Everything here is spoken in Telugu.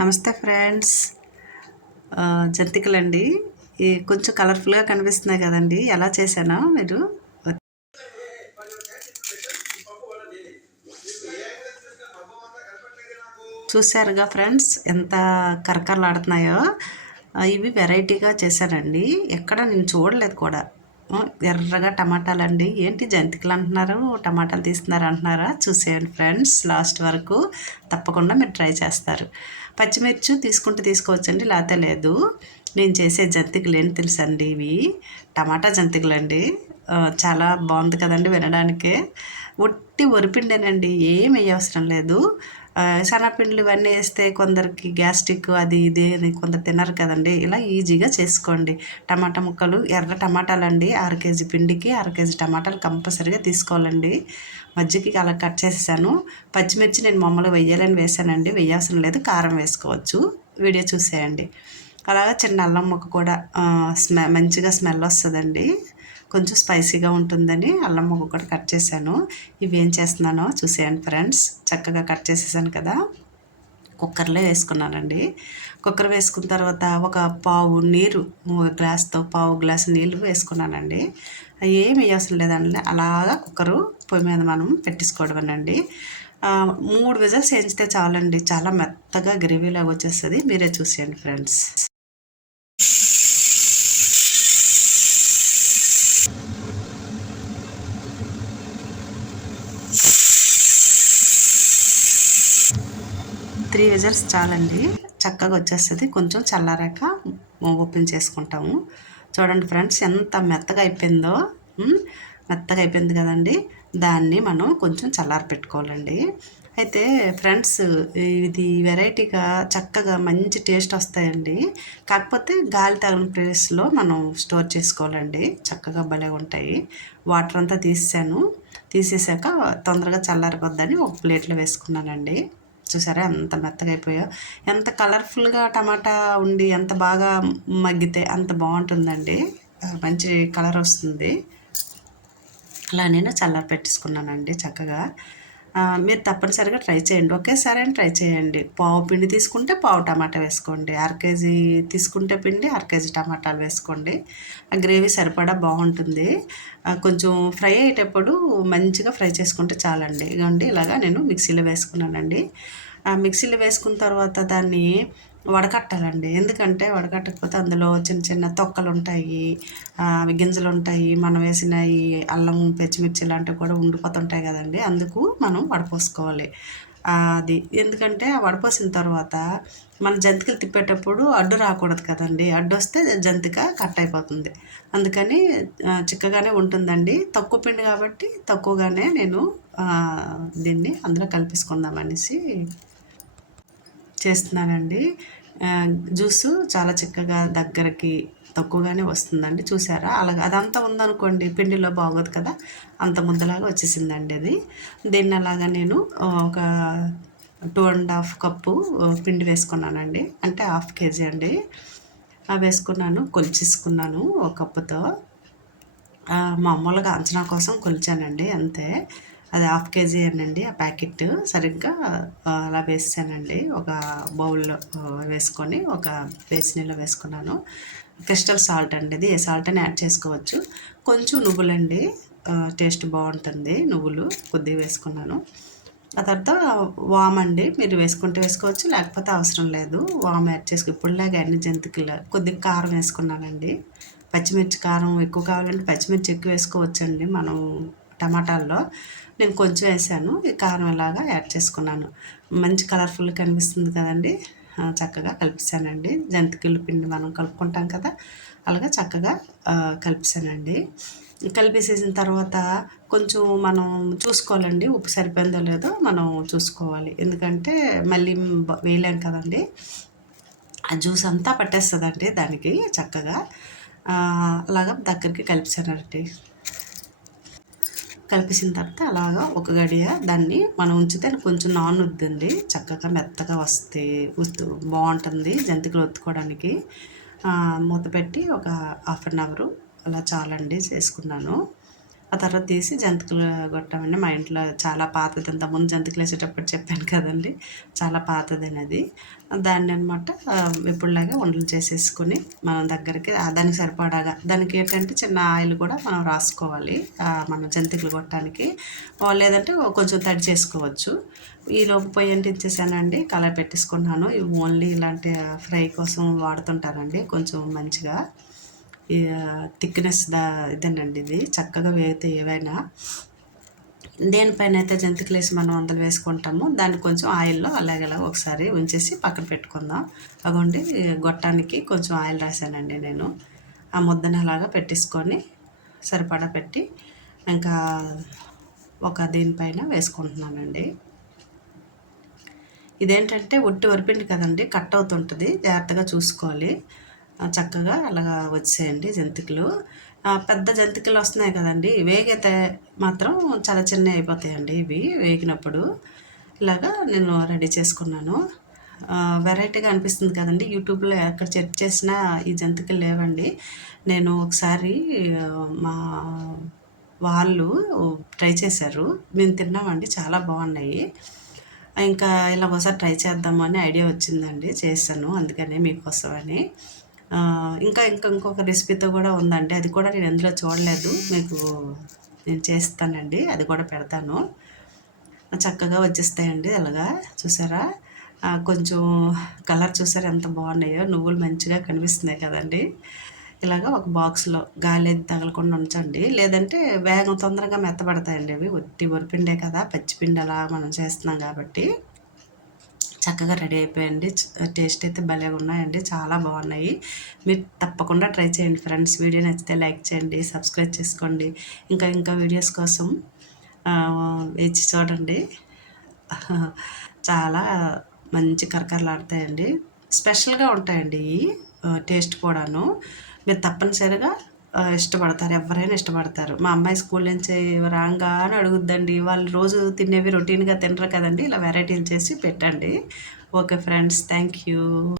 నమస్తే ఫ్రెండ్స్. జంతికలండి. ఈ కొంచెం కలర్ఫుల్గా కనిపిస్తున్నాయి కదండి. ఎలా చేశానో మీరు? చూశారుగా ఫ్రెండ్స్ ఎంత కరకరలాడుతున్నాయో. ఇవి వెరైటీగా చేశానండి ఎక్కడ నేను చూడలేదు కూడా. ఎర్రగా టమాటాలు అండి ఏంటి జంతికలు అంటున్నారు టమాటాలు తీస్తున్నారు అంటున్నారా చూసేయండి ఫ్రెండ్స్ లాస్ట్ వరకు తప్పకుండా మీరు ట్రై చేస్తారు. పచ్చిమిర్చి తీసుకుంటే తీసుకోవచ్చండి లేకపోతే లేదు. నేను చేసే జంతికలు ఏంటి తెలుసండి ఇవి? టమాటా జంతికలు అండి చాలా బాగుంది కదండి వినడానికే. ఒట్టి వరిపిండేనండి ఏం వేయవసరం లేదు. ఆ, శనగపిండిలు ఇవన్నీ వేస్తే కొందరికి గ్యాస్ట్రిక్ అది ఇది అని కొందరు తినరు కదండి. ఇలా ఈజీగా చేసుకోండి. టమాటా ముక్కలు ఎర్ర టమాటాలు అండి అర కేజీ పిండికి అర కేజీ టమాటాలు కంపల్సరీగా తీసుకోవాలండి. మజ్జిగకి అలా కట్ చేసేసాను. పచ్చిమిర్చి నేను మామూలుగా వెయ్యాలని వేసానండి. వేయాల్సిన లేదు కారం వేసుకోవచ్చు. వీడియో చూసేయండి. అలాగా చిన్న అల్లం ముక్క కూడా స్మె మంచిగా స్మెల్ వస్తుందండి. కొంచెం స్పైసీగా ఉంటుందని అల్లం ముక్క కూడా కట్ చేశాను. ఇవి ఏం చేస్తున్నానో చూసేయండి ఫ్రెండ్స్. చక్కగా కట్ చేసేసాను కదా. కుక్కర్లో వేసుకున్నానండి. కుక్కర్ వేసుకున్న తర్వాత ఒక పావు నీరు గ్లాస్తో పావు గ్లాస్ నీళ్ళు వేసుకున్నానండి. ఏమి వేయవసరం లేదండి. అలాగా కుక్కరు పొయ్యి మీద మనం పెట్టేసుకోవడమేనండి. మూడు విజల్స్ వేయించితే చాలండి. చాలా మెత్తగా గ్రేవీలాగా వచ్చేస్తుంది. మీరే చూసేయండి ఫ్రెండ్స్. త్రీ విజల్స్ చాలండి. చక్కగా వచ్చేస్తుంది. కొంచెం చల్లారాక ఓపెన్ చేసుకుంటాము. చూడండి ఫ్రెండ్స్ ఎంత మెత్తగా అయిపోయిందో. మెత్తగా అయిపోయింది కదండి. దాన్ని మనం కొంచెం చల్లారి పెట్టుకోవాలండి. అయితే ఫ్రెండ్స్ ఇది వెరైటీగా చక్కగా మంచి టేస్ట్ వస్తాయండి. కాకపోతే గాలి తగిన ప్లేస్లో మనం స్టోర్ చేసుకోవాలండి. చక్కగా భలే ఉంటాయి. వాటర్ అంతా తీసాను తీసేసాక తొందరగా చల్లారిపోద్దని ఒక ప్లేట్లో వేసుకున్నానండి. చూసారా? ఎంత మెత్తగా అయిపోయా. ఎంత కలర్ఫుల్గా టమాటా ఉండి ఎంత బాగా మగ్గితే అంత బాగుంటుందండి. మంచి కలర్ వస్తుంది. అలా నేను చల్లారి పెట్టేసుకున్నానండి చక్కగా. మీరు తప్పనిసరిగా ట్రై చేయండి. ఒకేసారి అయినా ట్రై చేయండి. పావు పిండి తీసుకుంటే పావు టమాటా వేసుకోండి. అర కేజీ తీసుకుంటే పిండి అర కేజీ టమాటాలు వేసుకోండి. ఆ గ్రేవీ సరిపడా బాగుంటుంది. కొంచెం ఫ్రై అయ్యేటప్పుడు మంచిగా ఫ్రై చేసుకుంటే చాలండి. ఇగండి ఇలాగా నేను మిక్సీలో వేసుకున్నానండి. మిక్సీలో వేసుకున్న తర్వాత దాన్ని వడకట్టాలండి. ఎందుకంటే వడకట్టకపోతే అందులో చిన్న చిన్న తొక్కలు ఉంటాయి గింజలు ఉంటాయి మనం వేసిన ఈ అల్లం పచ్చిమిర్చి లాంటివి కూడా ఉండిపోతుంటాయి కదండి. అందుకు మనం వడపోసుకోవాలి. అది. ఎందుకంటే ఆ వడపోసిన తర్వాత మన జంతికలు తిప్పేటప్పుడు అడ్డు రాకూడదు కదండి. అడ్డు వస్తే జంతిక కట్ అయిపోతుంది. అందుకని చిక్కగానే ఉంటుందండి. తక్కువ పిండి కాబట్టి తక్కువగానే నేను దీన్ని అందులో కలిపేసుకుందాం అనేసి చేస్తున్నానండి. జ్యూస్ జ్యూసు చాలా చిక్కగా దగ్గరకి తక్కువగానే వస్తుందండి. చూసారా? అలాగ అదంతా ఉందనుకోండి పిండిలో బాగోదు కదా? అంత ముద్దలాగా వచ్చేసిందండి అది. దీన్ని అలాగా నేను ఒక టూ అండ్ హాఫ్ కప్పు పిండి వేసుకున్నానండి. అంటే హాఫ్ కేజీ అండి. ఆ వేసుకున్నాను కొలిచేసుకున్నాను ఒక కప్పుతో. మామూలుగా అంచనా కోసం కొలిచానండి అంతే. అది హాఫ్ కేజీ అండి ఆ ప్యాకెట్. సరిగ్గా అలా వేసానండి. ఒక బౌల్లో వేసుకొని ఒక బేసినీలో వేసుకున్నాను. క్రిస్టల్ సాల్ట్ అండి ఇది. ఏ సాల్ట్ అని యాడ్ చేసుకోవచ్చు. కొంచెం నువ్వులండి. టేస్ట్ బాగుంటుంది. నువ్వులు కొద్దిగా వేసుకున్నాను. ఆ తర్వాత వామ్ అండి. మీరు వేసుకుంటే వేసుకోవచ్చు లేకపోతే అవసరం లేదు. వామ్ యాడ్ చేసుకో ఇప్పుడులాగా అన్ని జంతికలు కొద్దిగా కారం వేసుకున్నానండి. పచ్చిమిర్చి కారం ఎక్కువ కావాలంటే పచ్చిమిర్చి ఎక్కువ వేసుకోవచ్చండి. మనం టమాటాల్లో నేను కొంచెం వేసాను ఈ కారం ఇలాగా యాడ్ చేసుకున్నాను. మంచి కలర్ఫుల్ కనిపిస్తుంది కదండి. చక్కగా కలిపిస్తానండి జంతికలు పిండి మనం కలుపుకుంటాం కదా అలాగా చక్కగా కలిపిస్తానండి కలిపేసేసిన తర్వాత కొంచెం మనం చూసుకోవాలండి ఉప్పు సరిపోయిందో లేదో మనం చూసుకోవాలి. ఎందుకంటే మళ్ళీ వేయలేం కదండి. ఆ జ్యూస్ అంతా పట్టేస్తుందండి దానికి చక్కగా. అలాగా దగ్గరికి కలిపిస్తానండి కలిపేసిన తర్వాత అలాగా ఒక గడియ దాన్ని మనం ఉంచితే కొంచెం నానుద్దండి. చక్కగా మెత్తగా వస్తే ఉత్తు బాగుంటుంది జంతికలు ఒత్తుకోవడానికి మూత పెట్టి ఒక హాఫ్ అన్ అవరు అలా చాలండి చేసుకున్నాను. ఆ తర్వాత తీసి జంతికలు కొట్టామండి. మా ఇంట్లో చాలా పాతది. ఇంతకుముందు ముందు జంతికలు వేసేటప్పుడు చెప్పాను కదండి. చాలా పాతది అది దాన్ని అనమాట ఇప్పుడులాగా ఉండలు చేసేసుకుని మనం దగ్గరికి దానికి సరిపడాగా దానికి ఏంటంటే చిన్న ఆయిల్ కూడా మనం రాసుకోవాలి. మనం జంతికలు కొట్టడానికి. లేదంటే కొంచెం తడి చేసుకోవచ్చు. ఈలోపు పొయ్యి ఇచ్చేసానండి కలర్ పెట్టేసుకున్నాను. ఇవి ఓన్లీ ఇలాంటి ఫ్రై కోసం వాడుతుంటారండి కొంచెం మంచిగా. థిక్నెస్ దా ఇదేనండి ఇది. చక్కగా వేగితే ఏవైనా. దేనిపైన అయితే జంతికలు వేసి మనం వందలు వేసుకుంటామో దాన్ని కొంచెం ఆయిల్లో అలాగలా ఒకసారి ఉంచేసి పక్కన పెట్టుకుందాం. అగోండి గొట్టానికి కొంచెం ఆయిల్ రాశానండి నేను. ఆ ముద్దని అలాగా పెట్టేసుకొని సరిపడా పెట్టి ఇంకా ఒక దీనిపైన వేసుకుంటున్నానండి. ఇదేంటంటే ఉట్టి వరిపిండి కదండి కట్ అవుతుంటుంది. జాగ్రత్తగా చూసుకోవాలి. చక్కగా అలాగా వచ్చేయండి జంతికలు. పెద్ద జంతికలు వస్తున్నాయి కదండి. వేగితే మాత్రం చాలా చిన్నవి అయిపోతాయండి ఇవి వేగినప్పుడు. ఇలాగా నేను రెడీ చేసుకున్నాను. వెరైటీగా అనిపిస్తుంది కదండి. యూట్యూబ్లో ఎక్కడ చెక్ చేసినా ఈ జంతికలు లేవండి. నేను ఒకసారి మా వాళ్ళు ట్రై చేశారు. మేము తిన్నామండి. చాలా బాగున్నాయి. ఇంకా ఇలా ఒకసారి ట్రై చేద్దామని ఐడియా వచ్చిందండి. చేశాను. అందుకనే మీకోసమని. ఇంకా ఇంకా ఇంకొక రెసిపీతో కూడా ఉందండి. అది కూడా నేను ఎందులో చూడలేదు. మీకు నేను చేస్తానండి. అది కూడా పెడతాను. చక్కగా వచ్చేస్తాయండి అలాగా చూసారా? కొంచెం కలర్ చూసారా ఎంత బాగున్నాయో? నువ్వులు మంచిగా కనిపిస్తున్నాయి కదండి. ఇలాగ ఒక బాక్స్లో గాలి తగలకుండా ఉంచండి. లేదంటే వేగం తొందరగా మెత్తబడతాయండి అవి. ఒట్టి వరిపిండే కదా. పచ్చిపిండి అలా మనం చేస్తున్నాం కాబట్టి. చక్కగా రెడీ అయిపోయండి. టేస్ట్ అయితే భలే ఉన్నాయండి. చాలా బాగున్నాయి. మీరు తప్పకుండా ట్రై చేయండి ఫ్రెండ్స్. వీడియో నచ్చితే లైక్ చేయండి సబ్స్క్రైబ్ చేసుకోండి. ఇంకా ఇంకా వీడియోస్ కోసం వేచి చూడండి. చాలా మంచి కరకరలాడతాయండి స్పెషల్గా ఉంటాయండి ఈ టేస్ట్ కూడాను. మీరు తప్పనిసరిగా ఇష్టపడతారు ఎవరైనా ఇష్టపడతారు. మా అమ్మాయి స్కూల్ నుంచి రాగా అని అడుగుద్దండి. వాళ్ళు రోజు తినేవి రొటీన్గా తినరు కదండి. ఇలా వెరైటీలు చేసి పెట్టండి. Okay friends thank you